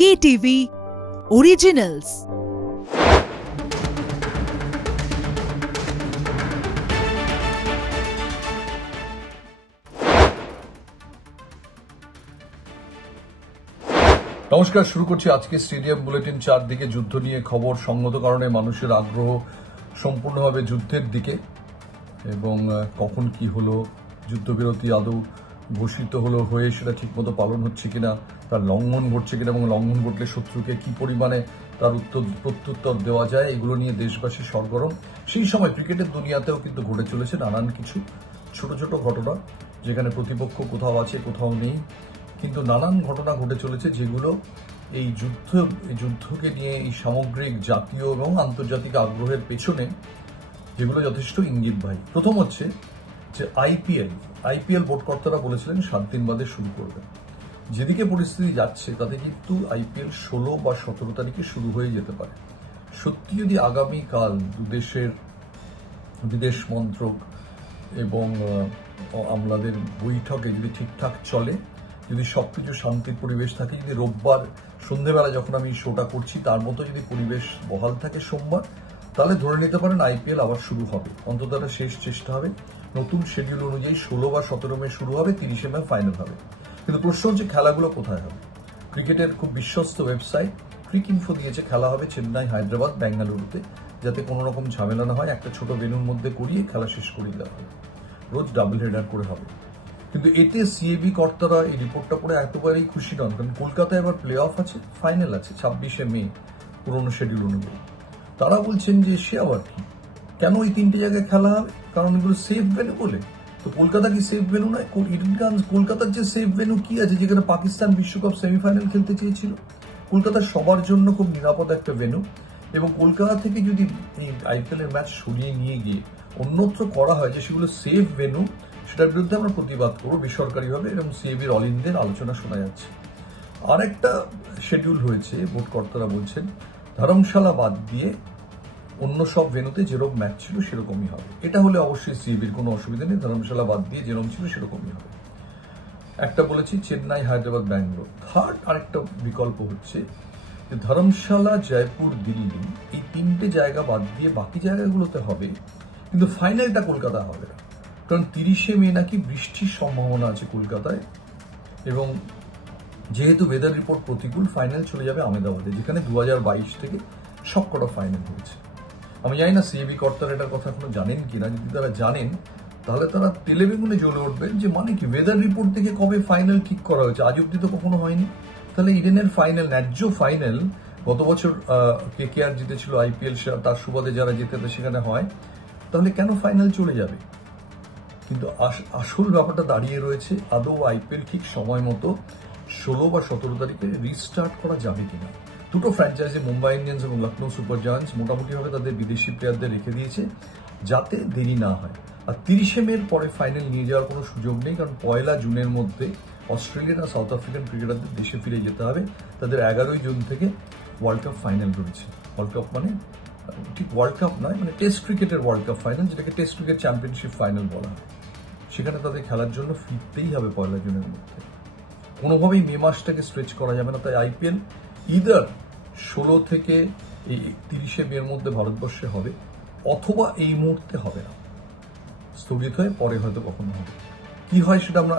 KTV Originals। নমস্কার, শুরু করছি আজকে স্টেডিয়াম বুলেটিন। চারদিকে যুদ্ধ নিয়ে খবর, সংগত কারণে মানুষের আগ্রহ সম্পূর্ণভাবে যুদ্ধের দিকে। এবং কখন কি হলো, যুদ্ধবিরতি আদৌ ঘোষিত হলো হয়ে সেটা ঠিকমতো পালন হচ্ছে কিনা, তার লঙ্ঘন ঘটছে কিনা এবং লঙ্ঘন ঘটলে শত্রুকে কি পরিমাণে তার প্রত্যুত্তর দেওয়া যায়, এগুলো নিয়ে দেশবাসী সরগরম। সেই সময় ক্রিকেটের দুনিয়াতেও কিন্তু ঘটে চলেছে নানান কিছু ছোট ছোট ঘটনা, যেখানে প্রতিপক্ষ কোথাও আছে কোথাও নেই, কিন্তু নানান ঘটনা ঘটে চলেছে যেগুলো এই যুদ্ধকে নিয়ে এই সামগ্রিক জাতীয় এবং আন্তর্জাতিক আগ্রহের পেছনে যেগুলো যথেষ্ট ইঙ্গিতবাহী। প্রথম হচ্ছে যে আইপিএল বোর্ডকর্তারা বলেছিলেন 7 দিন বাদে শুরু করবে। যেদিকে পরিস্থিতি যাচ্ছে তাতে কিন্তু আইপিএল 16 বা 17 তারিখে শুরু হয়ে যেতে পারে। সত্যি যদি আগামীকাল দুদেশের বিদেশ মন্ত্রক এবং আমলাদের বৈঠকে যদি ঠিকঠাক চলে, যদি সবকিছু শান্তির পরিবেশ থাকে, যদি রোববার সন্ধ্যেবেলা যখন আমি শোটা করছি তার মতো যদি পরিবেশ বহাল থাকে সোমবার, তাহলে ধরে নিতে পারেন আইপিএল আবার শুরু হবে। অন্তত একটা শেষ চেষ্টা হবে। নতুন শিডিউল অনুযায়ী 16 বা 17 মে শুরু হবে, 30 মে ফাইনাল হবে। কিন্তু প্রশ্ন হচ্ছে খেলাগুলো কোথায় হবে। ক্রিকেটের খুব বিশ্বস্ত ওয়েবসাইট ক্রিকইনফো দিয়েছে খেলা হবে চেন্নাই, হায়দ্রাবাদ, বেঙ্গালুরুতে, যাতে কোনো রকম ঝামেলা না হয়। একটা ছোট ভেন্যুর মধ্যে করিয়ে খেলা শেষ করিয়ে দেওয়া হবে। রোজ ডাবল হেডার করে হবে। কিন্তু এতে সিএবি কর্তারা এই রিপোর্টটা পড়ে একেবারেই খুশি নন, কারণ কলকাতায় এবার প্লে অফ আছে, ফাইনাল আছে 26 মে পুরনো শিডিউল অনুযায়ী। তারা বলছেন যে সে আবার কি, কেন এই 3টে জায়গায় খেলা হবে? কারণ এগুলো সেফ ভেন্যু বলে। তো কলকাতা কি সেফ ভেন্যু নয়? কলকাতার যে সেফ ভেন্যু কি আছে, যেখানে পাকিস্তান বিশ্বকাপ সেমিফাইনাল খেলতে চেয়েছিল? কলকাতা সবার জন্য খুব নিরাপদ একটা ভেন্যু। এবং কলকাতা থেকে যদি এই আইপিএল এর ম্যাচ সরিয়ে নিয়ে গিয়ে অন্যত্র করা হয় যে সেগুলো সেফ ভেন্যু, সেটার বিরুদ্ধে আমরা প্রতিবাদ করবো বেসরকারিভাবে। এবং সিএবির অল ইন্ডিয়ার আলোচনা শোনা যাচ্ছে। আর একটা শিডিউল হয়েছে, বোর্ড কর্তারা বলছেন ধর্মশালা বাদ দিয়ে অন্য সব ভেন্যুতে যেরকম ম্যাচ ছিল সেরকমই হবে। এটা হলে অবশ্যই সিএবির কোনো অসুবিধা নেই, ধর্মশালা বাদ দিয়ে যেরকম ছিল সেরকমই হবে। একটা বলেছি চেন্নাই, হায়দ্রাবাদ, ব্যাঙ্গালোর। থার্ড আরেকটা বিকল্প হচ্ছে যে ধর্মশালা, জয়পুর, দিল্লি, এই 3টে জায়গা বাদ দিয়ে বাকি জায়গাগুলোতে হবে, কিন্তু ফাইনালটা কলকাতা হবে না। কারণ 30 মে নাকি বৃষ্টির সম্ভাবনা আছে কলকাতায়, এবং যেহেতু ওয়েদার রিপোর্ট প্রতিকূল, ফাইনাল চলে যাবে আহমেদাবাদে, যেখানে 2022 থেকে সবকটা ফাইনাল হয়েছে। আমি জানি না সিএবি কর্তারা এটার কথা এখনো জানেন কিনা। যদি তারা জানেন তাহলে তারা তেলেবেগুনে জ্বলে উঠবেন যে মানে কি, ওয়েদার রিপোর্ট থেকে কবে ফাইনাল ঠিক করা হয়েছে, আজ অব্দি তো কখনো হয়নি। তাহলে ইডেনের ফাইনাল, ন্যায্য ফাইনাল, গত বছর কেকেআর জিতেছিল আইপিএল, তার সুবাদে যারা জিতেছে সেখানে হয়, তাহলে কেন ফাইনাল চলে যাবে? কিন্তু আসল ব্যাপারটা দাঁড়িয়ে রয়েছে আদৌ আইপিএল ঠিক সময় মতো 16 বা 17 তারিখে রিস্টার্ট করা যাবে কিনা। দুটো ফ্র্যাঞ্চাইজি, মুম্বাই ইন্ডিয়ান্স এবং লখনৌ সুপার জায়ান্টস, মোটামুটিভাবে তাদের বিদেশি প্লেয়ারদের রেখে দিয়েছে যাতে দেরি না হয়। আর 30 মের পরে ফাইনাল নিয়ে যাওয়ার কোনো সুযোগ নেই, কারণ 1 জুনের মধ্যে অস্ট্রেলিয়ান আর সাউথ আফ্রিকান ক্রিকেটারদের দেশে ফিরে যেতে হবে। তাদের 11 জুন থেকে ওয়ার্ল্ড কাপ ফাইনাল রয়েছে। ওয়ার্ল্ড কাপ মানে ঠিক ওয়ার্ল্ড কাপ নয়, মানে টেস্ট ক্রিকেটের ওয়ার্ল্ড কাপ ফাইনাল, যেটাকে টেস্ট ক্রিকেট চ্যাম্পিয়নশিপ ফাইনাল বলা হয়। সেখানে তাদের খেলার জন্য ফিরতেই হবে 1 জুনের মধ্যে। কোনোভাবেই মে মাসটাকে স্ট্রেচ করা যাবে না। তাই আইপিএল ইদার 16 থেকে এই 30 মের মধ্যে ভারতবর্ষে হবে, অথবা এই মুহূর্তে হবে না, স্থগিত হয়ে পরে হয়তো কখনো হবে। কি হয় সেটা আমরা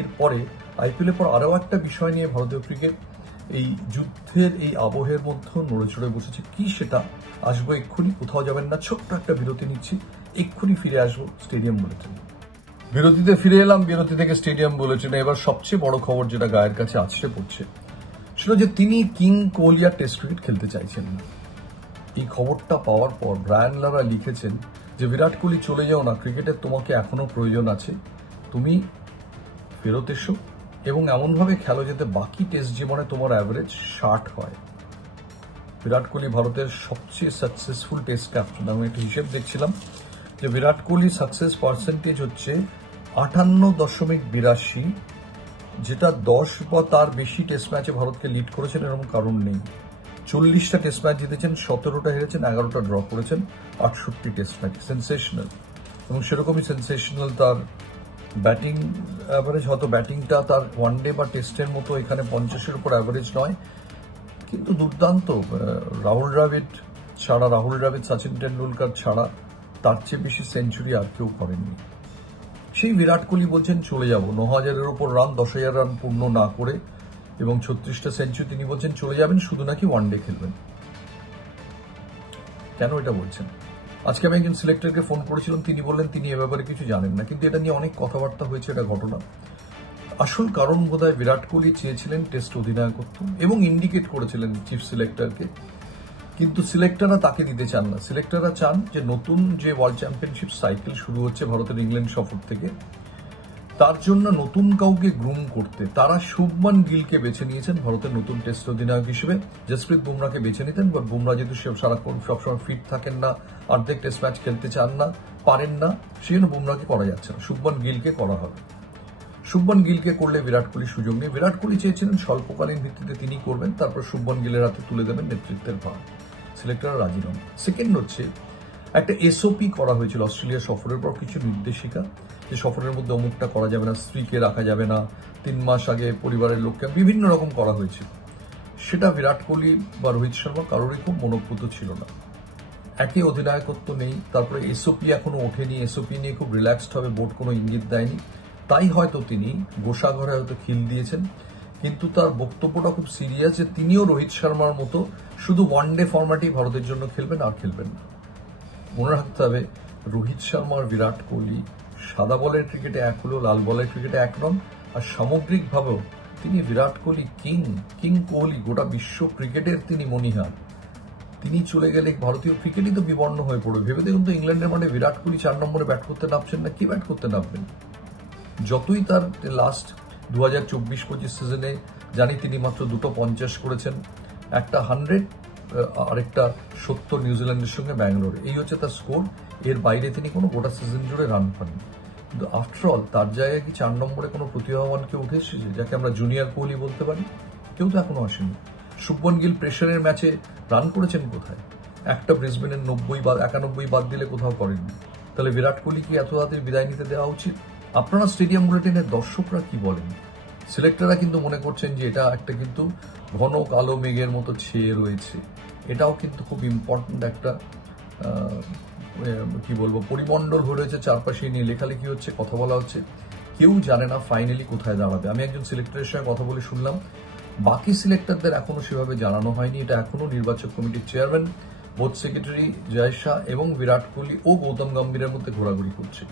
এরপরে আইপিএলের পর আরও একটা বিষয় নিয়ে ভারতীয় ক্রিকেট এই যুদ্ধের এই আবহের মধ্যে নড়ে চড়ে বসেছে। কি সেটা আসবো এক্ষুনি, কোথাও যাবেন না। ছোট্ট একটা বিরতি নিচ্ছি, এক্ষুনি ফিরে আসবো স্টেডিয়াম বুলেটিনে। বিরতিতে ফিরে এলাম, বিরতি থেকে স্টেডিয়াম বুলেটিনে। এবার সবচেয়ে বড় খবর যেটা গায়ের কাছে আছড়ে পড়ছে, সেটা যে তিনি কিং কোহলি আর টেস্ট ক্রিকেট খেলতে চাইছেন না। এই খবরটা পাওয়ার পর ব্রায়ান লারা লিখেছেন যে বিরাট কোহলি চলে যাও না, ক্রিকেটের তোমাকে এখনো প্রয়োজন আছে, তুমি ফেরত এসো এবং এমনভাবে খেলো যাতে বাকি টেস্ট জীবনে তোমার অ্যাভারেজ 60 হয়। বিরাট কোহলি ভারতের সবচেয়ে সাকসেসফুল টেস্ট ক্যাপ্টেন। আমি একটা হিসেব দেখছিলাম যে বিরাট কোহলি সাকসেস পার্সেন্টেজ হচ্ছে 58.82, যেটা 10 বা তার বেশি টেস্ট ম্যাচে ভারতকে লিড করেছেন এরকম কারণ নেই। 40টা টেস্ট ম্যাচ জিতেছেন, 17টা হেরেছেন, 11টা ড্র করেছেন, 68 টেস্ট ম্যাচ। সেন্সেশনাল। এবং সেরকমই সেন্সেশনাল তার ব্যাটিং অ্যাভারেজ। হয়তো ব্যাটিংটা তার ওয়ানডে বা টেস্টের মতো এখানে 50-এর উপর অ্যাভারেজ নয়, কিন্তু দুর্দান্ত রাহুল দ্রাবিড় সচিন টেন্ডুলকার ছাড়া তার চেয়ে বেশি সেঞ্চুরি আর কেউ করেননি। সেই বিরাট কোহলি বলছেন চলে যাব, 9,000-এর ওপর রান, 10,000 রান পূর্ণ না করে এবং 36টা সেঞ্চুরি, তিনি বলছেন চলে যাবেন, শুধু নাকি ওয়ানডে খেলবেন। কেন এটা বলছেন? আজকে আমি একজন সিলেক্টরকে ফোন করেছিলাম, তিনি বললেন তিনি এ ব্যাপারে কিছু জানেন না, কিন্তু এটা নিয়ে অনেক কথাবার্তা হয়েছে, এটা ঘটনা। আসল কারণ বোধহয় বিরাট কোহলি চেয়েছিলেন টেস্ট অধিনায়কত্ব এবং ইন্ডিকেট করেছিলেন চিফ সিলেক্টরকে, কিন্তু সিলেক্টররা তাকে দিতে চান না। সিলেক্টররা চান যে নতুন যে ওয়ার্ল্ড চ্যাম্পিয়নশিপ সাইকেল শুরু হচ্ছে ভারতের ইংল্যান্ড সফর থেকে, তার জন্য নতুন কাউকে গ্রুম করতে তারা শুভমান গিলকে বেছে নিয়েছেন ভারতের নতুন টেস্ট অধিনায়ক হিসেবে। জসপ্রীত বুমরাকে বেছে নিতেন, বাট বুমরা যেহেতু সারাক্ষণ সবসময় ফিট থাকেন না, অর্ধেক টেস্ট ম্যাচ খেলতে চান না, পারেন না, সেই জন্য বুমরাকে করা যাচ্ছে না, শুভমান গিলকে করা হবে। শুভমান গিলকে করলে বিরাট কোহলির সুযোগ নেই। বিরাট কোহলি চেয়েছিলেন স্বল্পকালীন ভিত্তিতে তিনি করবেন, তারপর শুভমান গিলের হাতে তুলে দেবেন নেতৃত্বের ভার। সিলেক্টররা রাজি নন। সেকেন্ড হচ্ছে, একটা এসওপি করা হয়েছিল অস্ট্রেলিয়া সফরের পর, কিছু নির্দেশিকা, যে সফরের মধ্যে অমুকটা করা যাবে না, স্ত্রীকে রাখা যাবে না, 3 মাস আগে পরিবারের লোককে, বিভিন্ন রকম করা হয়েছিল। সেটা বিরাট কোহলি বা রোহিত শর্মা কারোরই খুব মনোপুত ছিল না। একে অধিনায়কত্ব নেই, তারপরে এসওপি এখনো ওঠেনি, এসওপি নিয়ে খুব রিল্যাক্সড হবে বোর্ড কোনো ইঙ্গিত দেয়নি, তাই হয়তো তিনি গোসাঘরে হয়তো খিল দিয়েছেন। কিন্তু তার বক্তব্যটা খুব সিরিয়াস যে তিনিও রোহিত শর্মার মতো শুধু ওয়ানডে ফরম্যাটেই ভারতের জন্য খেলবেন, আর খেলবেন না। মনে রাখতে হবে, রোহিত শর্মা আর বিরাট কোহলি সাদা বলের ক্রিকেটে এক হলেও লাল বলের ক্রিকেটে এক নন, আর সামগ্রিকভাবেও তিনি বিরাট কোহলি কিং কোহলি, গোটা বিশ্ব ক্রিকেটের তিনি মনিহার। তিনি চলে গেলে ভারতীয় ক্রিকেটই তো বিবর্ণ হয়ে পড়বে। ভেবে দেখুন তো, ইংল্যান্ডের মাঠে বিরাট কোহলি 4 নম্বরে ব্যাট করতে নামছেন না, কি ব্যাট করতে নামবেন? যতই তার লাস্ট 2024-25 সিজনে জানি তিনি মাত্র 2টো 50 করেছেন, একটা 100, আরেকটা 70 নিউজিল্যান্ডের সঙ্গে ব্যাঙ্গালোর, এই হচ্ছে তার স্কোর। এর বাইরে তিনি কোনো গোটা সিজন জুড়ে রান পাননি। কিন্তু আফটারঅল তার জায়গায় কি 4 নম্বরে কোনো প্রতিভাবান কেউ উঠে এসেছে যাকে আমরা জুনিয়র কোহলি বলতে পারি? কেউ তো এখনো আসেনি। শুভমান গিল প্রেশারের ম্যাচে রান করেছেন কোথায়? একটা ব্রিসবেনের 90 বা 91 বাদ দিলে কোথাও করেননি। তাহলে বিরাট কোহলি কি এত তাড়াতাড়ি বিদায় নিতে দেওয়া উচিত? আপনারা স্টেডিয়াম বুলেটিনের দর্শকরা কি বলেন? সিলেক্টররা কিন্তু মনে করছেন যে এটা একটা কিন্তু ঘন কালো মেঘের মতো ছেয়ে রয়েছে। এটাও কিন্তু খুব ইম্পর্টেন্ট একটা কি বলবো, পরিমণ্ডল হয়ে রয়েছে, চারপাশে নিয়ে লেখালেখি হচ্ছে, কথা বলা হচ্ছে, কেউ জানে না ফাইনালি কোথায় দাঁড়াবে। আমি একজন সিলেক্টরের সঙ্গে কথা বলে শুনলাম, বাকি সিলেক্টরদের এখনো সেভাবে জানানো হয়নি। এটা এখনো নির্বাচক কমিটির চেয়ারম্যান, বোর্ড সেক্রেটারি জয় শাহ এবং বিরাট কোহলি ও গৌতম গম্ভীরের মধ্যে ঘোরাঘুরি করছে।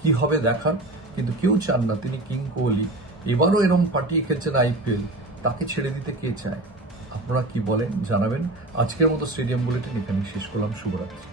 কি হবে দেখার, কিন্তু কেউ চান না তিনি কিং কোহলি এবারও এরকম পাঠিয়ে খেলছেন আইপিএল, তাকে ছেড়ে দিতে কে চায়? আপনারা কি বলেন জানাবেন। আজকের মতো স্টেডিয়াম বুলেটিন এখানে শেষ করলাম। শুভরাত্রি।